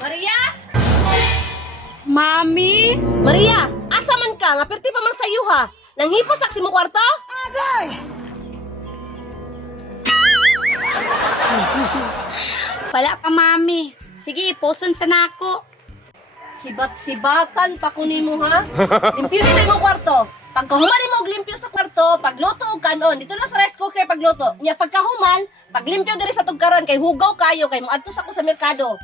Maria? Mami? Maria, asa man ka? Nga perti pa mang sayo ha. Nang hipos sa mo kwarto? Agay! Wala pa, Mami. Sige, iposan sa nako. Sibat-sibatan pa kunin mo ha. Limpyuhin na imong kwarto. Pagkahuman mo og limpyo sa kwarto, pagluto og kanon. Dito lang sa rice cooker pagluto. Nya pagkahuman, paglimpyo diri sa tugkaran kay hugaw kayo kay moadto sa ko sa merkado.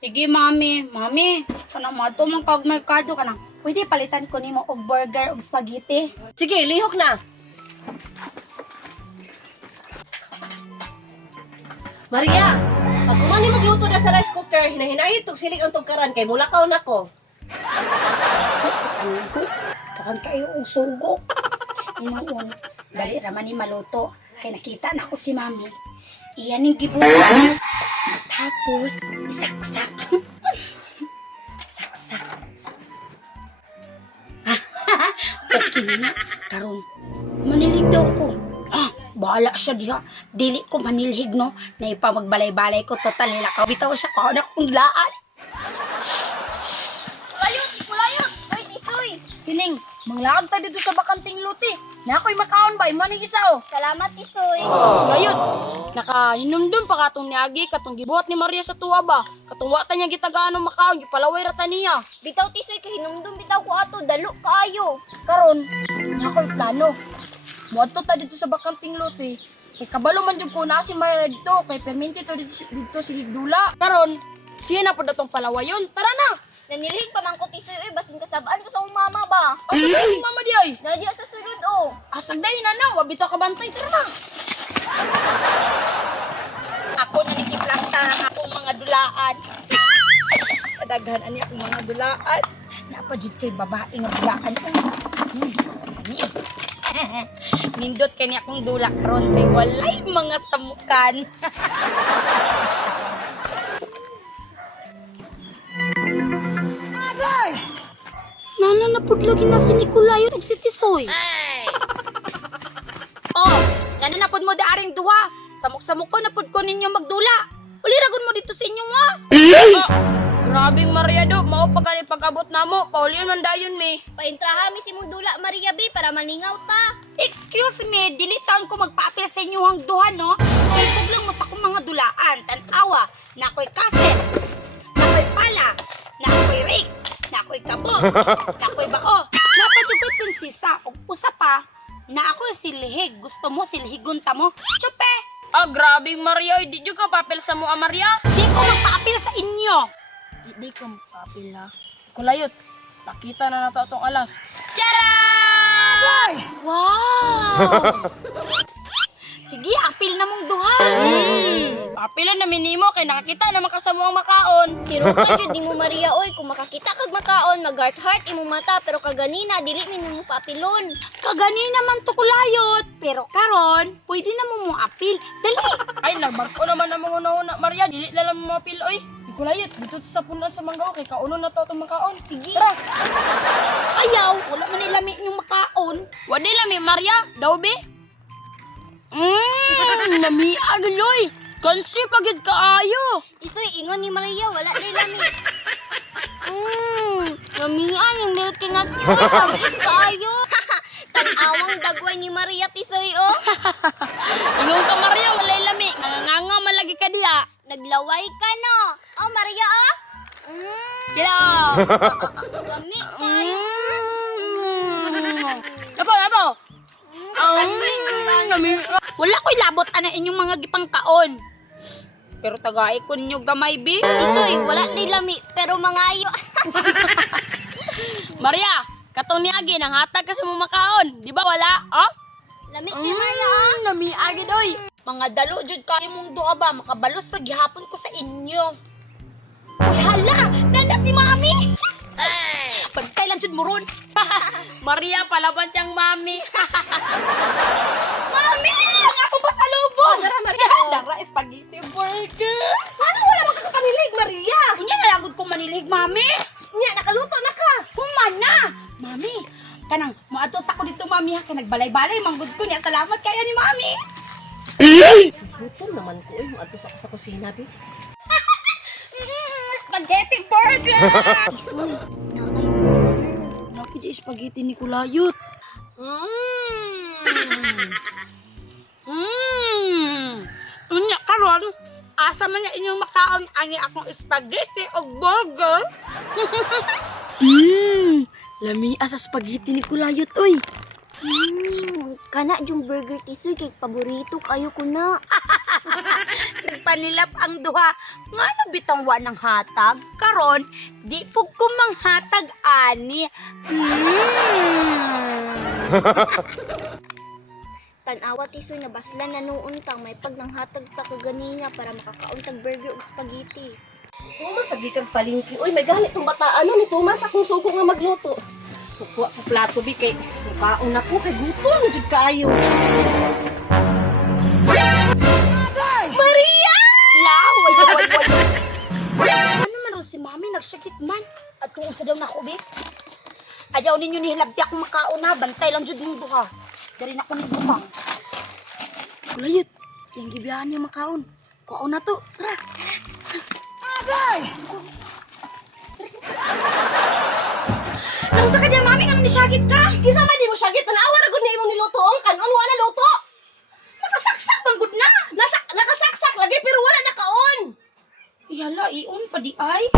Sige, Mami. Mami, kanang mato mong kag merkado kanang. Pwede palitan ko nimo og burger og spaghetti. Sige, lihok na. Maria, pag kumani magluto na sa rice cooker, hinahinayit tog silig ang tugkaran kay mulakaw na ko. Sa ko. Kakan kayo og sugo. Inoon, dali raman ni maluto. Kay nakita na ko si Mami. Iyan ning gibuhat. Tapos, saksak. Saksak. Okay na. Karon, manilig daw ko. Bahala siya diha. Dili ko manilhig, no? Na ipamagbalay-balay ko. Total, nilakaw. Bitaw siya. Kaon akong laan. Kulayot! Wait, isoy! Kining, manglaag ta dito sa bakanting luti. Na ako'y makaon ba? Imaning isa, oh. Salamat, isoy! Layot, nakahinumdum pa katong niagi, katong gibuhat ni Maria sa tuwa ba? Katong wata niya gitagaano makaon, gipalaway rata niya. Bitaw, tisoy, kahinumdum bitaw ko ato, dalo kaayo! Karon, niya ako'y plano. Muadto ta dito sa bakanting luti. Kay kabalo man jud ko na si Maria dito, kay perminti to dito si Dula. Karon, siya na po datong palawayon. Tara na! Nanilhig pa man ko, tisoy, basin kasabaan ko sa akong mama ba? Asa ba si Mama di ay? Nadya sa sulod, oh! Asag day na na, wabito ka bantay. Tara na! Ako na nikiplasta ang akong mga dulaan. Kadaghan ani akong mga dulaan. Napajud kay babae nga dulaan. Ani. Nindot kay ni akong dula karon kay walay mga samukan. Nana na pud lagi na si Nicolayo ug si Tisoy. Oh, nana na pud mo daaring duha. Samok-samok ko na pud ko ninyo magdula. Uliragon mo dito sa inyo nga. Grabing Maria do, mao pa gani pag-abot namo. Paulion man dayon mi. Paintraha mi si mong dula, Maria B, para maningaw ta! Excuse me, dili taon ko magpaapil sa inyo ang duha, no? Kung lang mo sa akong mga dulaan, tanawa, na ako'y kaset, na ako'y pala, na ako'y rig, na ako'y kabo, na ako'y bao, napadyo ko'y prinsesa, ug usa pa, na ako'y silihig, gusto mo silihigon ta mo? Chupe! Ah, grabing Maria, di dyo ka papel sa mo, Maria? Di ko magpaapil sa inyo. Di ko magpaapil, ha? Kulayot, nakita na nato atong alas. Charay! Wow! Sige, apil na mong duha. Apilan na minimo kay nakakita na makasamo ang makaon. Si Ruka jud di mo Maria oy, kung makakita kag makaon, mag-heart-heart imong mata, pero kaganina dili mi mo papilon. Kaganina man to kulayot, pero karon pwede na mo apil. Dali. Ay, nagbarko naman ang mga una, Maria, dili na lang mo apil oy. Kulayot, dito sa punan sa manggaw kay kauno na to itong makaon. Sige. Tara. Ayaw, wala man nilami yung makaon. Wala lami, Maria, daw be. Namiag loy. Kansi pagid kaayo. Isoy, ingon ni Maria, wala lay lami. Lamian yung milk nut nyo, tamis kaayo. Tanawang dagway ni Maria, tisoy, oh. Ingon ka, Maria, walay lami. Nanganganga malagi ka diya. Naglaway ka, no? Oh, Maria, oh. Kila. Lami kayo. Apo. Wala ko'y labot ana inyong mga gipang kaon. Pero tagaay ko ninyo gamay, bi. Isoy, wala lay lami, pero mangayo. Maria, katong niagi nang hatag kasi mo makaon. Di ba wala? Oh? Lami kay Maria, oh. Namiagi doy. Mga dalo jud kayo mong duha ba makabalos ra gihapon ko sa inyo. Uy hala, nana si Mami. Pagkailan jud mo ron? Maria palaban siyang Mami. Mami, ang ako pa sa lubong. Dara, Maria. Dara spaghetti burger. Ano wala man ka kanilig, Maria? Unya nalagod ko manilig, Mami. Nya nakaluto na ka. Humana. Mami, kanang maatos ako dito, Mami, ha, kay nagbalay-balay manggod ko niya. Salamat kaya ni Mami. Gutom naman ko, maadtos ako sa kusina, bi. spaghetti burger! Tisoy, naay burger. Napit yung spaghetti ni Kulayot. Unya karon, asa man niya inyong makaon ani akong spaghetti o burger? Lamia sa spaghetti ni Kulayot, oy. Kana yung burger Tisoy kay paborito kayo ko na. Nagpanilap ang duha. Nga na bitang wa ng hatag? Karon, di po ko manghatag ani. Tanawa Tisoy na baslan na noon tang may pag nang hatag ta kaganiya para makakauntag burger ug spaghetti. Tumas, sabi kang palingki. Uy, may galit tong bata. Ano ni Tumas? Akong suko nga magluto. Kukuha ko plato, bi, kay mukaon ako, kay gutom na jud kaayo. Maria! Law, way. Ano man ron si mami, nagsakit man. At kung usa daw na ako, bi. Ayaw ninyo ni hilabdi akong makaon na. Bantay lang jud mo duha. Dari na ako nagbukang. Kulayot, yung gibiyahan niyo makaon. Kuaon na to. Tara. Agay! Nang sa kanya, mami, ano ni syagit ka? Kisa man di mo syagit, tanawa ra gud ni imong niluto ang kanon wala luto. Nakasaksak bang good na? Nakasaksak lagi pero wala nakaon. Yala, iyon pa di ay.